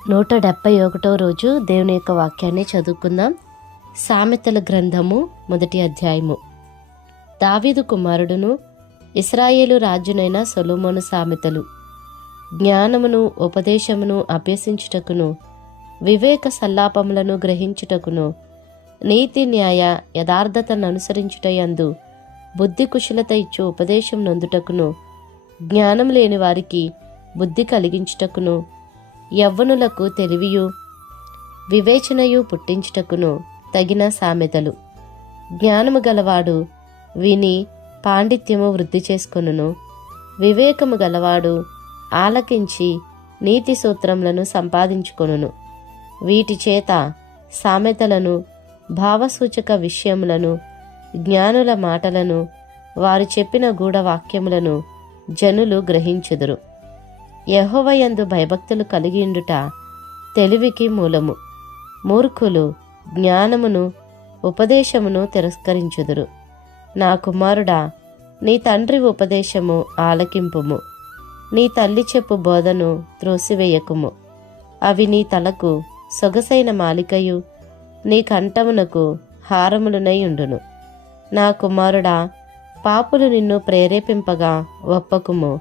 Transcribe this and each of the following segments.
నూట డెబ్బై ఒకటో రోజు దేవుని యొక్క వాక్యాన్ని చదువుకుందాం. సామెతల గ్రంథము మొదటి అధ్యాయము. దావీదు కుమారుడును ఇస్రాయేలు రాజునైన సొలోమోను సామెతలు. జ్ఞానమును ఉపదేశమును అభ్యసించుటకును వివేక సల్లాపములను గ్రహించుటకును నీతి న్యాయ యథార్థతను అనుసరించుటయందు బుద్ధి కుశలత ఇచ్చు ఉపదేశం నొందుటకును జ్ఞానం లేని వారికి బుద్ధి కలిగించుటకును యవ్వనులకు తెలివియు వివేచనయు పుట్టించుటకును తగిన సామెతలు. జ్ఞానము గలవాడు విని పాండిత్యము వృద్ధి చేసుకొనును. వివేకము గలవాడు ఆలకించి నీతి సూత్రములను సంపాదించుకొనును. వీటి చేత సామెతలను భావసూచక విషయములను జ్ఞానుల మాటలను వారు చెప్పిన గూఢవాక్యములను జనులు గ్రహించుదురు. యహోవయందు భయభక్తులు కలిగిండుట తెలివికి మూలము. మూర్ఖులు జ్ఞానమును ఉపదేశమును తిరస్కరించుదురు. నా కుమారుడా నీ తండ్రి ఉపదేశము ఆలకింపుము. నీ తల్లి చెప్పు బోధను త్రోసివేయకుము. అవి నీ తలకు సొగసైన మాలికయు నీ కంఠమునకు హారములునై ఉండును. నా కుమారుడా పాపులు నిన్ను ప్రేరేపింపగా ఒప్పకుము.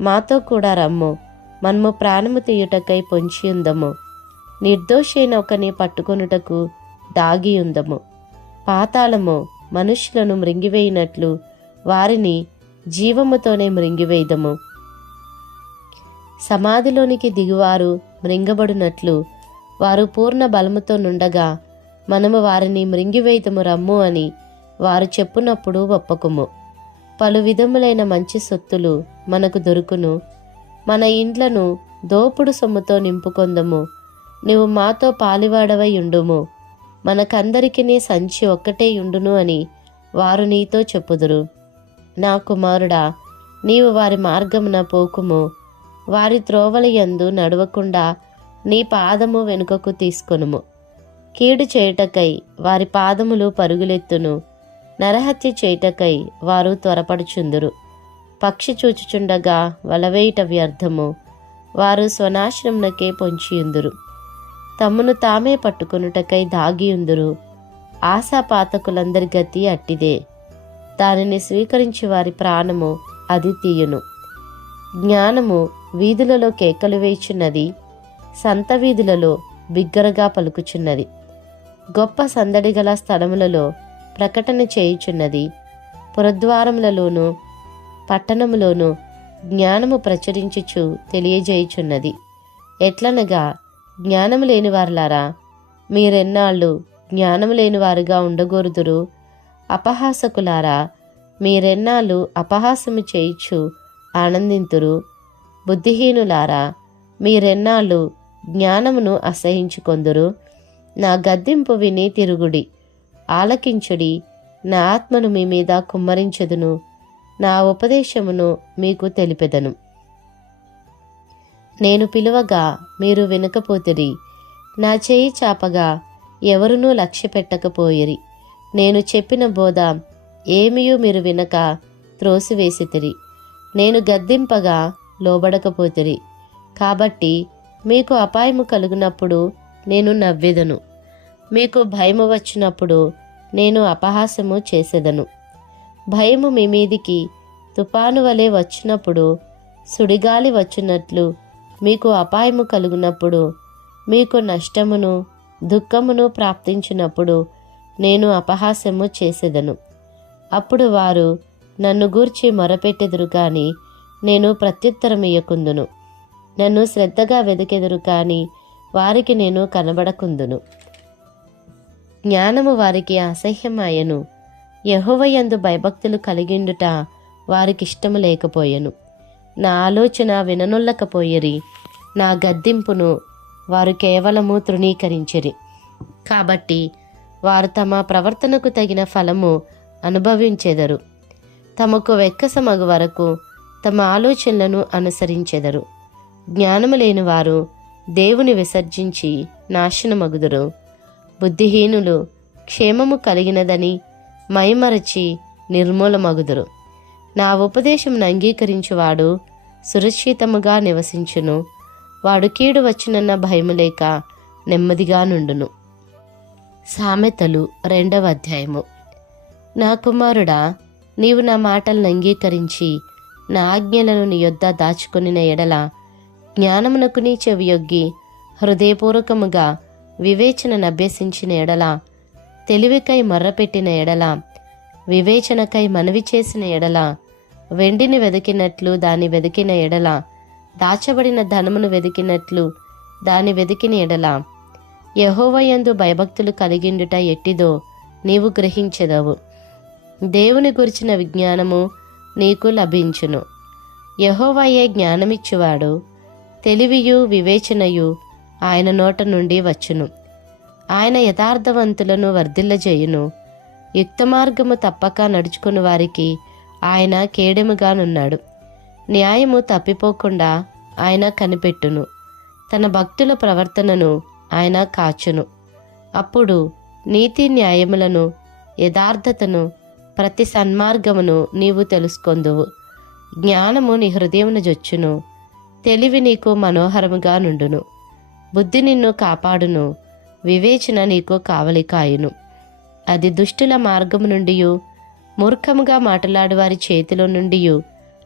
మాతో కూడా రమ్ము. మనము ప్రాణము తీయుటకై పొంచియుందము నిర్దోషైన ఒకని పట్టుకొనుటకు దాగియుందము పాతాళము మనుషులను మృంగివేయినట్లు వారిని జీవముతోనే మృంగివేయదము సమాధిలోనికి దిగువారు మృంగబడినట్లు వారు పూర్ణ బలముతో నుండగా మనము వారిని మృంగివేయదము రమ్ము అని వారు చెప్పునప్పుడు ఒప్పకుము పలు విధములైన మంచి సొత్తులు మనకు దొరుకును. మన ఇండ్లను దోపుడు సొమ్ముతో నింపుకొందము. నీవు మాతో పాలివాడవై ఉండుము. మనకందరికీ సంచి ఒక్కటే ఉండును అని వారు నీతో చెప్పుదురు. నా కుమారుడా నీవు వారి మార్గమున పోకుము. వారి త్రోవల యందు నడవకుండా నీ పాదము వెనుకకు తీసుకొనుము. కీడు చేయుటకై వారి పాదములు పరుగులెత్తును. నరహత్య చేయుటకై వారు త్వరపడుచుందురు. పక్షి చూచుచుండగా వలవేయుట వ్యర్థము వారు స్వనాశనమునకే పొంచియుందురు. తమ్మును తామే పట్టుకొనుటకై దాగియుందురు. ఆశాపాతకులందరి గతి అట్టిదే. దానిని స్వీకరించి వారి ప్రాణము అది తీయును. జ్ఞానము వీధులలో కేకలు వేయుచున్నది సంత వీధులలో బిగ్గరగా పలుకుచున్నది. గొప్ప సందడి గల స్థలములలో ప్రకటన చేయుచున్నది. పురద్వారములలోను పట్టణములోను జ్ఞానము ప్రచురించుచు తెలియజేయుచున్నది. ఎట్లనగా జ్ఞానము లేని వారులారా మీరెన్నాళ్ళు జ్ఞానము లేని వారుగా ఉండగోరుదురు? అపహాసకులారా మీరెన్నాళ్ళు అపహాసము చేయుచు ఆనందింతురు? బుద్ధిహీనులారా మీరెన్నాళ్ళు జ్ఞానమును అసహించుకొందురు నా గద్దింపు విని తిరుగుడి. ఆలకించుడి. నా ఆత్మను మీ మీద కుమ్మరించదును. నా ఉపదేశమును మీకు తెలిపెదను. నేను పిలువగా మీరు వినకపోతిరి. నా చేయి చాపగా ఎవరునూ లక్ష్య పెట్టకపోయిరి. నేను చెప్పిన బోధ ఏమియూ మీరు వినక త్రోసివేసితిరి. నేను గద్దింపగా లోబడకపోతిరి. కాబట్టి మీకు అపాయము కలుగునప్పుడు నేను నవ్వెదను. మీకు భయము వచ్చినప్పుడు నేను అపహాస్యము చేసేదను. భయము మీ మీదికి తుపాను వలె వచ్చినప్పుడు సుడిగాలి వచ్చినట్లు మీకు అపాయము కలుగునప్పుడు మీకు నష్టమును దుఃఖమును ప్రాప్తించినప్పుడు నేను అపహాస్యము చేసేదను. అప్పుడు వారు నన్ను గూర్చి మొరపెట్టెదురు కానీ నేను ప్రత్యుత్తరమియ్యకుందును. నన్ను శ్రద్ధగా వెదకెదురు కానీ వారికి నేను కనబడకుందును. జ్ఞానము వారికి అసహ్యమాయను. యహోవయందు భయభక్తులు కలిగిండుట వారికిష్టము లేకపోయెను. నా ఆలోచన విననుల్లకపోయేరి నా గద్దింపును వారు కేవలము తృణీకరించిరి. కాబట్టి వారు తమ ప్రవర్తనకు తగిన ఫలము అనుభవించెదరు. తమకు వెక్కసమగు వరకు తమ ఆలోచనలను అనుసరించెదరు. జ్ఞానము లేని వారు దేవుని విసర్జించి నాశనమగుదురు. బుద్ధిహీనులు క్షేమము కలిగినదని మైమరచి నిర్మూలమగుదురు. నా ఉపదేశం అంగీకరించువాడు సురక్షితముగా నివసించును. వాడు కీడు వచ్చినన్న భయము లేక నెమ్మదిగా నుండును. సామెతలు రెండవ అధ్యాయము. నా కుమారుడా నీవు నా మాటలను అంగీకరించి నా ఆజ్ఞలను నీ యొద్ద దాచుకుని ఎడల జ్ఞానమునకు నీ చెవియొగ్గి హృదయపూర్వకముగా వివేచనను అభ్యసించిన ఎడల తెలివికై మర్రపెట్టిన ఎడల వివేచనకై మనవి చేసిన ఎడల వెండిని వెదికినట్లు దాని వెదికిన ఎడల దాచబడిన ధనమును వెదికినట్లు దాని వెదికిన ఎడల. యహోవయందు భయభక్తులు కలిగిండుట ఎట్టిదో నీవు గ్రహించెదవు. దేవుని గురించిన విజ్ఞానము నీకు లభించును. యహోవయే జ్ఞానమిచ్చువాడు. తెలివియు వివేచనయు ఆయన నోట నుండి వచ్చును. ఆయన యథార్థవంతులను వర్ధిల్లజేయును. యుక్త మార్గము తప్పక నడుచుకుని వారికి ఆయన కేడెముగానున్నాడు న్యాయము తప్పిపోకుండా ఆయన కనిపెట్టును. తన భక్తుల ప్రవర్తనను ఆయన కాచును. అప్పుడు నీతి న్యాయములను యథార్థతను ప్రతి సన్మార్గమును నీవు తెలుసుకొందువు. జ్ఞానము నీ హృదయమును జొచ్చును. తెలివి నీకు మనోహరముగా నుండును. బుద్ధి నిన్ను కాపాడును. వివేచన నీకు కావలి కాయును అది దుష్టుల మార్గము నుండి మూర్ఖముగా మాట్లాడు వారి చేతిలో నుండి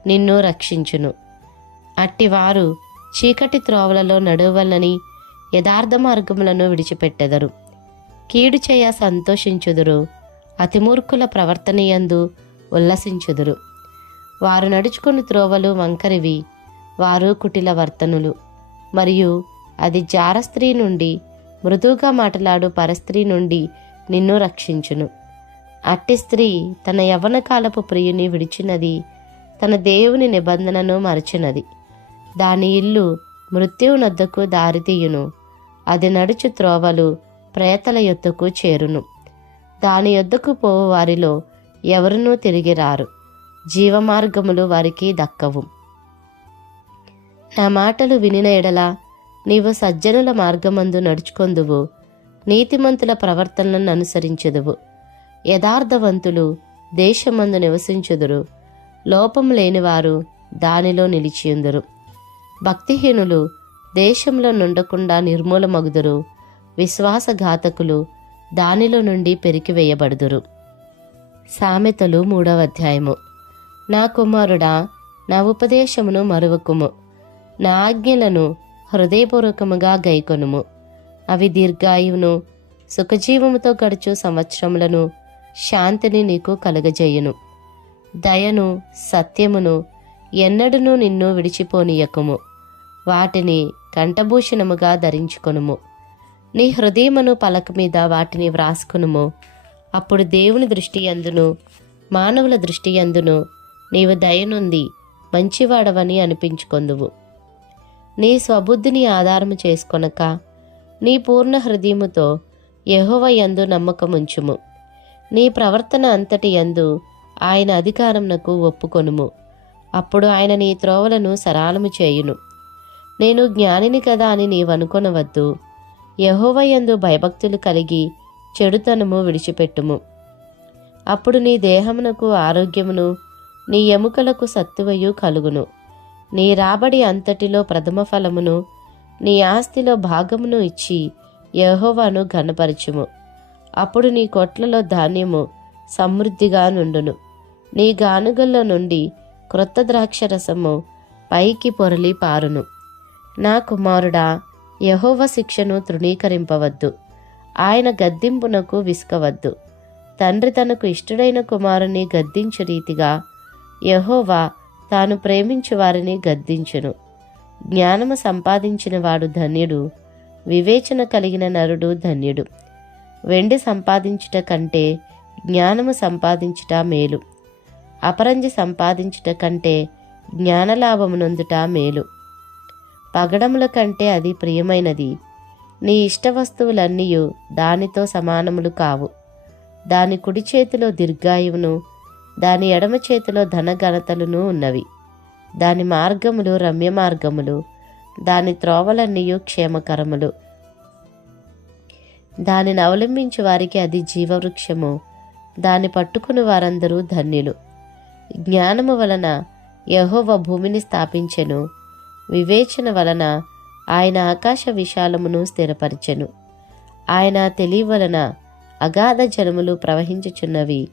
నిన్ను రక్షించును. అట్టివారు చీకటి త్రోవలలో నడువలని యథార్థ మార్గములను విడిచిపెట్టెదరు. కీడు చేయ సంతోషించుదురు అతిమూర్ఖుల ప్రవర్తనయందు ఉల్లసించుదురు. వారు నడుచుకుని త్రోవలు వంకరివి వారు కుటిల వర్తనులు. మరియు అది జారస్త్రీ నుండి మృదువుగా మాట్లాడు పరస్త్రీ నుండి నిన్ను రక్షించును. అట్టి స్త్రీ తన యవ్వన కాలపు ప్రియుని విడిచినది తన దేవుని నిబంధనను మరచినది. దాని ఇల్లు మృత్యువునొద్దకు దారితీయును. అది నడుచు త్రోవలు ప్రేతల యొద్దకు చేరును. దాని యొద్దకు పోవు వారిలో ఎవరునూ తిరిగి రారు. జీవమార్గములు వారికి దక్కవు. నా మాటలు వినిన ఎడల నీవు సజ్జనుల మార్గమందు నడుచుకొందువు నీతిమంతుల ప్రవర్తనలను అనుసరించెదువు. యథార్థవంతులు దేశమందు నివసించుదురు లోపం లేనివారు దానిలో నిలిచియుందురు. భక్తిహీనులు దేశంలో నుండకుండా నిర్మూలమగుదురు విశ్వాసఘాతకులు దానిలో నుండి పెరికివేయబడుదురు. సామెతలు మూడవ అధ్యాయము. నా కుమారుడా నా ఉపదేశమును మరువకుము. నా ఆజ్ఞలను హృదయపూర్వకముగా గైకొనుము. అవి దీర్ఘాయువును సుఖజీవముతో గడుచు సంవత్సరములను శాంతిని నీకు కలుగజేయును. దయను సత్యమును ఎన్నడూ నిన్ను విడిచిపోనీయకుము. వాటిని కంఠభూషణముగా ధరించుకొనుము. నీ హృదయమును పలక మీద వాటిని వ్రాసుకునుము. అప్పుడు దేవుని దృష్టి అందును మానవుల దృష్టి అందును నీవు దయనుంది మంచివాడవని అనిపించుకొందువు. నీ స్వబుద్ధిని ఆధారము చేసుకొనక నీ పూర్ణ హృదయముతో యహోవ యందు నమ్మకముంచుము. నీ ప్రవర్తన అంతటి యందు ఆయన అధికారమునకు ఒప్పుకొనుము. అప్పుడు ఆయన నీ త్రోవలను సరాలము చేయును. నేను జ్ఞానిని కదా అని నీవనుకొనవద్దు. యహోవ యందు భయభక్తులు కలిగి చెడుతనము విడిచిపెట్టుము. అప్పుడు నీ దేహమునకు ఆరోగ్యమును నీ ఎముకలకు సత్తువయు కలుగును. నీ రాబడి అంతటిలో ప్రథమ ఫలమును నీ ఆస్తిలో భాగమును ఇచ్చి యహోవాను ఘనపరచుము. అప్పుడు నీ కొట్లలో ధాన్యము సమృద్ధిగా నుండును. నీ గానుగల్లో నుండి క్రొత్త ద్రాక్షరసము పైకి పొరలి పారును. నా కుమారుడా యహోవ శిక్షను తృణీకరింపవద్దు. ఆయన గద్దింపునకు విసుకవద్దు తండ్రి తనకు ఇష్టడైన కుమారుని గద్దించు రీతిగా యహోవా తాను ప్రేమించు వారిని గద్దించును. జ్ఞానము సంపాదించిన వాడు ధన్యుడు వివేచన కలిగిన నరుడు ధన్యుడు. వెండి సంపాదించుట కంటే జ్ఞానము సంపాదించుట మేలు. అపరంజి సంపాదించుట కంటే జ్ఞానలాభమునొందుట మేలు. పగడముల కంటే అది ప్రియమైనది. నీ ఇష్ట వస్తువులన్నీ దానితో సమానములు కావు. దాని కుడి చేతిలో దీర్ఘాయువును దాని ఎడమ చేతిలో ధనఘనతలును ఉన్నవి. దాని మార్గములు రమ్య మార్గములు. దాని త్రోవలన్నీయు క్షేమకరములు. దానిని అవలంబించి వారికి అది జీవవృక్షము. దాన్ని పట్టుకుని వారందరూ ధన్యులు. జ్ఞానము వలన యహోవ భూమిని స్థాపించెను. వివేచన వలన ఆయన ఆకాశ విశాలమును స్థిరపరిచెను. ఆయన తెలివి వలన అగాధ జలములు ప్రవహించుచున్నవి.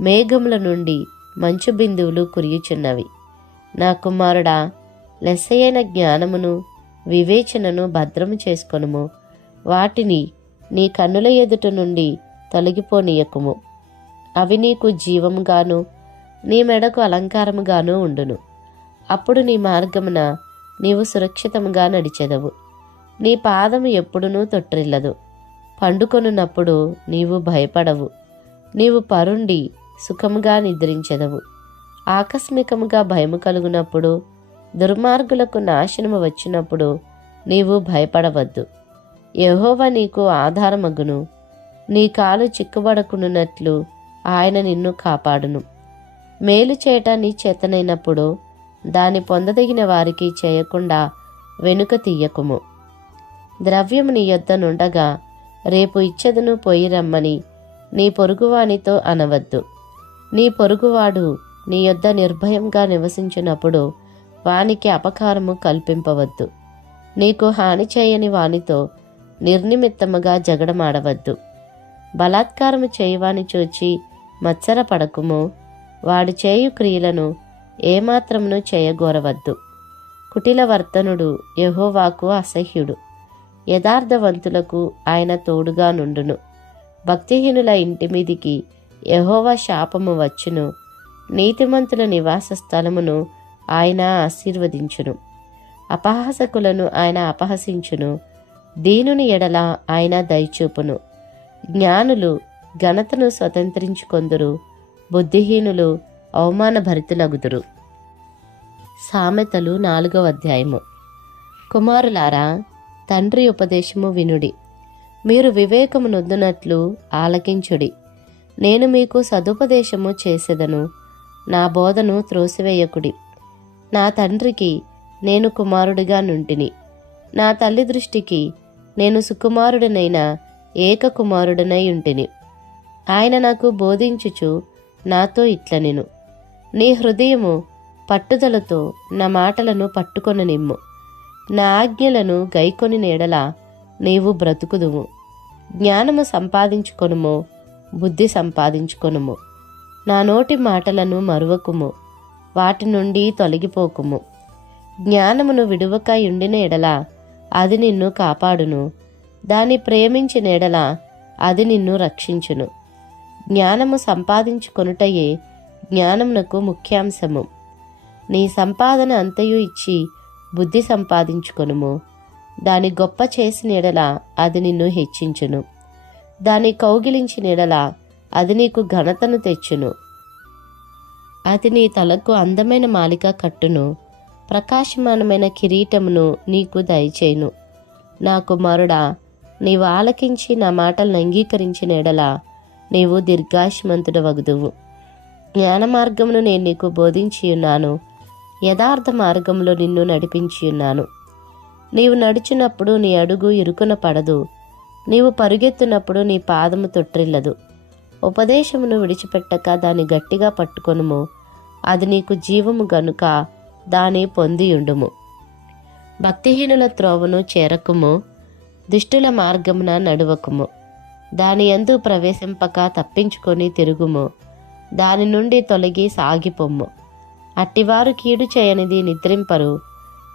మేఘముల నుండి మంచు బిందువులు కురియుచున్నవి. నా కుమారుడా లెస్సయైన జ్ఞానమును వివేచనను భద్రము చేసుకొనుము. వాటిని నీ కన్నుల ఎదుట నుండి తొలగిపోనీయకుము. అవి నీకు జీవముగాను నీ మెడకు అలంకారముగాను ఉండును. అప్పుడు నీ మార్గమున నీవు సురక్షితముగా నడిచెదవు. నీ పాదము ఎప్పుడునూ తొట్టిల్లదు. పండుకొనున్నప్పుడు నీవు భయపడవు. నీవు పరుండి సుఖముగా నిద్రించెదవు. ఆకస్మికముగా భయము కలుగునప్పుడు దుర్మార్గులకు నాశనము వచ్చినప్పుడు నీవు భయపడవద్దు. యహోవ నీకు ఆధారమగును. నీ కాలు చిక్కుబడకునున్నట్లు ఆయన నిన్ను కాపాడును. మేలు చేయట నీ చేతనైనప్పుడు దాని పొందదగిన వారికి చేయకుండా వెనుక తీయకుము. ద్రవ్యము నీ యొద్ద నుండగా రేపు ఇచ్చేదను పోయి రమ్మని నీ పొరుగువానితో అనవద్దు. నీ పొరుగువాడు నీ యొద్ద నిర్భయంగా నివసించినప్పుడు వానికి అపకారము కల్పింపవద్దు. నీకు హాని చేయని వానితో నిర్నిమిత్తముగా జగడమాడవద్దు. బలాత్కారము చేయవాని చూచి మత్సరపడకుము వాడు చేయు క్రియలను ఏమాత్రమును చేయగోరవద్దు. కుటిల వర్తనుడు యహోవాకు అసహ్యుడు. యథార్థవంతులకు ఆయన తోడుగా నుండును. భక్తిహీనుల ఇంటి మీదికి యహోవా శాపము వచ్చును. నీతిమంతుల నివాస స్థలమును ఆయన ఆశీర్వదించును. అపహాసకులను ఆయన అపహసించును. దీనుని ఎడల ఆయన దయచూపును. జ్ఞానులు ఘనతను స్వతంత్రించుకొందురు. బుద్ధిహీనులు అవమానభరితులగుదురు. సామెతలు నాలుగవ అధ్యాయము. కుమారులారా తండ్రి ఉపదేశము వినుడి. మీరు వివేకము నొద్దునట్లు ఆలకించుడి. నేను మీకు సదుపదేశము చేసేదను. నా బోధను త్రోసివేయకుడి. నా తండ్రికి నేను కుమారుడిగా నుంటిని. నా తల్లి దృష్టికి నేను సుకుమారుడనైన ఏకకుమారుడినై ఉంటిని. ఆయన నాకు బోధించుచు నాతో ఇట్లనెను. నీ హృదయము పట్టుదలతో నా మాటలను పట్టుకొని నిమ్ము నా ఆజ్ఞలను గైకొని నేడల నీవు బ్రతుకుదువు. జ్ఞానము సంపాదించుకొనుము. బుద్ధి సంపాదించుకొనుము. నా నోటి మాటలను మరువకుము. వాటి నుండి తొలగిపోకుము. జ్ఞానమును విడువక ఉండిన ఎడల అది నిన్ను కాపాడును. దాన్ని ప్రేమించిన ఎడల అది నిన్ను రక్షించును. జ్ఞానము సంపాదించుకొనుటయే జ్ఞానమునకు ముఖ్యాంశము. నీ సంపాదన అంతయు ఇచ్చి బుద్ధి సంపాదించుకొనుము. దాని గొప్ప చేసిన ఎడల అది నిన్ను హెచ్చించును. దాని కౌగిలించిన ఎడల అది నీకు ఘనతను తెచ్చును. అది నీ తలకు అందమైన మాలిక కట్టును ప్రకాశమానమైన కిరీటమును నీకు దయచేయును. నా కుమారుడా నీవు ఆలకించి నా మాటలను అంగీకరించిన ఎడల నీవు దీర్ఘాయుష్మంతుడు వగుదువు జ్ఞాన మార్గమును నేను నీకు బోధించి ఉన్నాను యథార్థ మార్గంలో నిన్ను నడిపించి ఉన్నాను నీవు నడిచినప్పుడు నీ అడుగు ఇరుకున పడదు నీవు పరుగెత్తునప్పుడు నీ పాదము తొట్టిల్లదు. ఉపదేశమును విడిచిపెట్టక దాన్ని గట్టిగా పట్టుకొనుము. అది నీకు జీవము గనుక దాని పొందియుండుము. భక్తిహీనుల త్రోవను చేరకుము. దుష్టుల మార్గమున నడువకుము. దాని యందు ప్రవేశింపక తప్పించుకొని తిరుగుము. దాని నుండి తొలగి సాగిపొమ్ము. అట్టివారు కీడు చేయనిది నిద్రింపరు.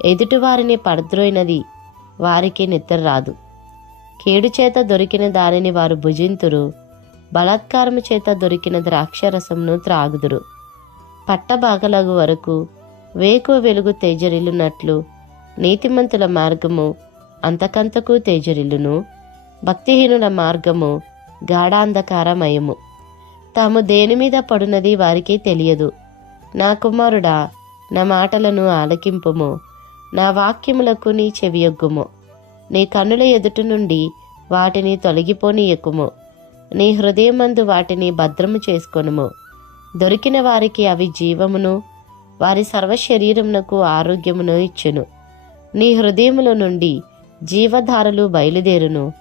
ఎదుటివారిని పడద్రోయినది వారికి నిద్ర రాదు. కీడు చేత దొరికిన దానిని వారు భుజింతురు. బలాత్కారము చేత దొరికిన ద్రాక్షరసమును త్రాగుదురు. పట్టబాగలగు వరకు వేకు వెలుగు తేజరిల్లునట్లు నీతిమంతుల మార్గము అంతకంతకు తేజరిల్లును. భక్తిహీనుల మార్గము గాఢాంధకారమయము. తాము దేని మీద పడునది వారికి తెలియదు. నా కుమారుడా నా మాటలను ఆలకింపుము. నా వాక్యములకు నీ చెవియొగ్గుము. నీ కన్నుల ఎదుట నుండి వాటిని తొలగిపోనీయకుము నీ హృదయమందు వాటిని భద్రము చేసుకొనుము. దొరికిన వారికి అవి జీవమును వారి సర్వ శరీరమునకు ఆరోగ్యమును ఇచ్చును. నీ హృదయముల నుండి జీవధారలు బయలుదేరును.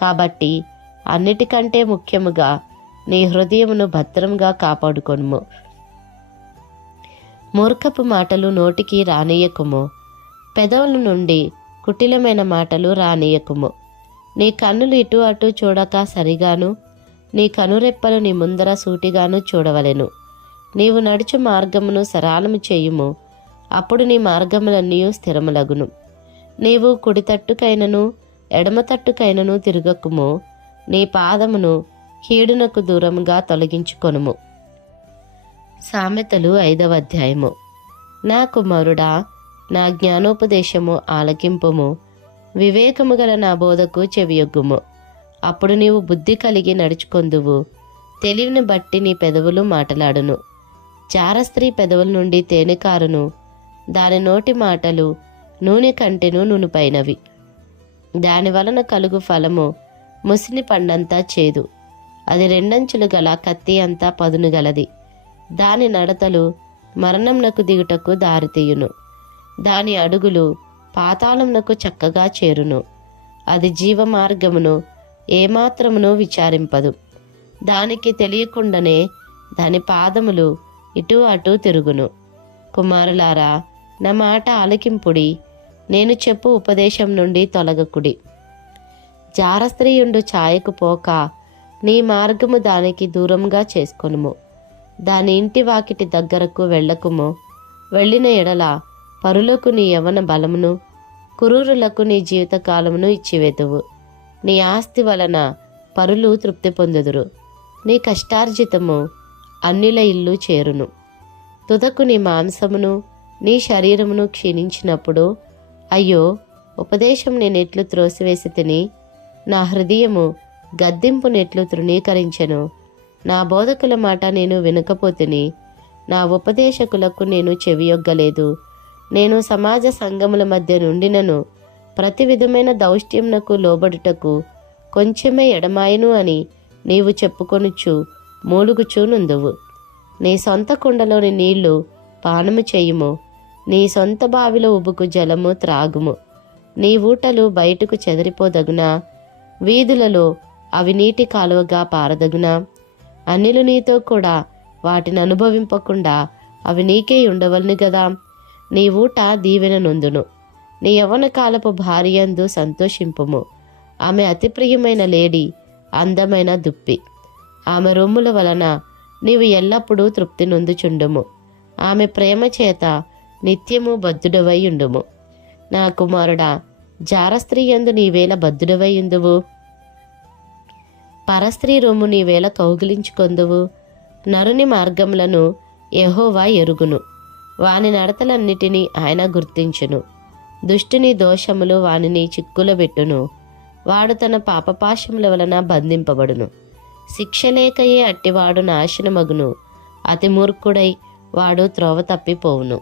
కాబట్టి అన్నిటికంటే ముఖ్యముగా నీ హృదయమును భద్రంగా కాపాడుకొనుము. మూర్ఖపు మాటలు నోటికి రానియకుము పెదవుల నుండి కుటిలమైన మాటలు రానీయకుము. నీ కన్నులు ఇటు అటు చూడక సరిగాను నీ కనురెప్పలు నీ ముందర సూటిగాను చూడవలెను. నీవు నడుచు మార్గమును సరాలము చేయుము అప్పుడు నీ మార్గములన్నీ స్థిరములగును. నీవు కుడితట్టుకైనను ఎడమతట్టుకైనను ఎడమ తిరగకుము నీ పాదమును కీడునకు దూరముగా తొలగించుకొనుము. సామెతలు ఐదవ అధ్యాయము. నా కుమారుడా నా జ్ఞానోపదేశము ఆలకింపుము. వివేకము గల నా బోధకు చెవియొగ్గుము. అప్పుడు నీవు బుద్ధి కలిగి నడుచుకొందువు. తెలివిని బట్టి నీ పెదవులు మాటలాడును. చారస్త్రీ పెదవుల నుండి తేనెకారును దాని నోటి మాటలు నూనె కంటెను నునుపైనవి. దాని వలన కలుగు ఫలము ముసిని పండంతా చేదు. అది రెండంచులు గల కత్తి అంతా పదును గలది. దాని నడతలు మరణంనకు దిగుటకు దారితీయును. దాని అడుగులు పాతాళమునకు చక్కగా చేరును. అది జీవ మార్గమును ఏమాత్రమును విచారింపదు. దానికి తెలియకుండానే దాని పాదములు ఇటు అటు తిరుగును. కుమారులారా నా మాట ఆలకింపుడి. నేను చెప్పు ఉపదేశం నుండి తొలగకుడి. జారస్త్రీయుండు ఛాయకు పోక నీ మార్గము దానికి దూరంగా చేసుకొనుము. దాని ఇంటి వాకిటి దగ్గరకు వెళ్ళకుము. వెళ్ళిన ఎడల పరులకు నీ యవన బలమును కురూరులకు నీ జీవితకాలమును ఇచ్చివేతువు. నీ ఆస్తి వలన పరులు తృప్తి పొందుదురు. నీ కష్టార్జితము అన్యుల ఇల్లు చేరును. తుదకు నీ మాంసమును నీ శరీరమును క్షీణించినప్పుడు అయ్యో ఉపదేశం నేనెట్లు త్రోసివేసి తిని నా హృదయము గద్దింపు నెట్లు తృణీకరించెను. నా బోధకుల మాట నేను వినకపోతిని నా ఉపదేశకులకు నేను చెవియొగ్గలేదు. నేను సమాజ సంఘముల మధ్య నుండినను. ప్రతి విధమైన దౌష్ట్యంనకు లోబడుటకు కొంచెమే ఎడమాయను అని నీవు చెప్పుకొనుచు మూలుగుచూ నుందువు నీ సొంత కుండలోని నీళ్ళు పానము చేయుము. నీ సొంత బావిలో ఉబుకు జలము త్రాగుము. నీ ఊటలు బయటకు చెదిరిపోదగునా? వీధులలో అవి నీటి కాలువగా పారదగునా? అన్నిలు నీతో కూడా వాటిని అనుభవింపకుండా అవి నీకే ఉండవలను గదా నీ ఊట దీవెన నొందును నీ యవన కాలపు భార్యందు సంతోషింపుము. ఆమె అతి ప్రియమైన లేడీ అందమైన దుప్పి. ఆమె రొమ్ముల వలన నీవు ఎల్లప్పుడూ తృప్తి నొందుచుండుము. ఆమె ప్రేమ చేత నిత్యము బద్ధుడవై ఉండుము. నా కుమారుడా జారస్త్రీ యందు నీవేళ బద్ధుడవై ఉందువు. పరస్త్రీ రొమ్ము నీవేళ కౌగిలించుకొందువు. నరుని మార్గములను ఎహోవా ఎరుగును. వాని నడతలన్నిటినీ ఆయన గుర్తించును. దుష్టుని దోషములు వానిని చిక్కులబెట్టును. వాడు తన పాపపాశముల వలన బంధింపబడును. శిక్షలేకయే అట్టివాడు నాశనమగును. అతి మూర్ఖుడై వాడు త్రోవ తప్పిపోవును.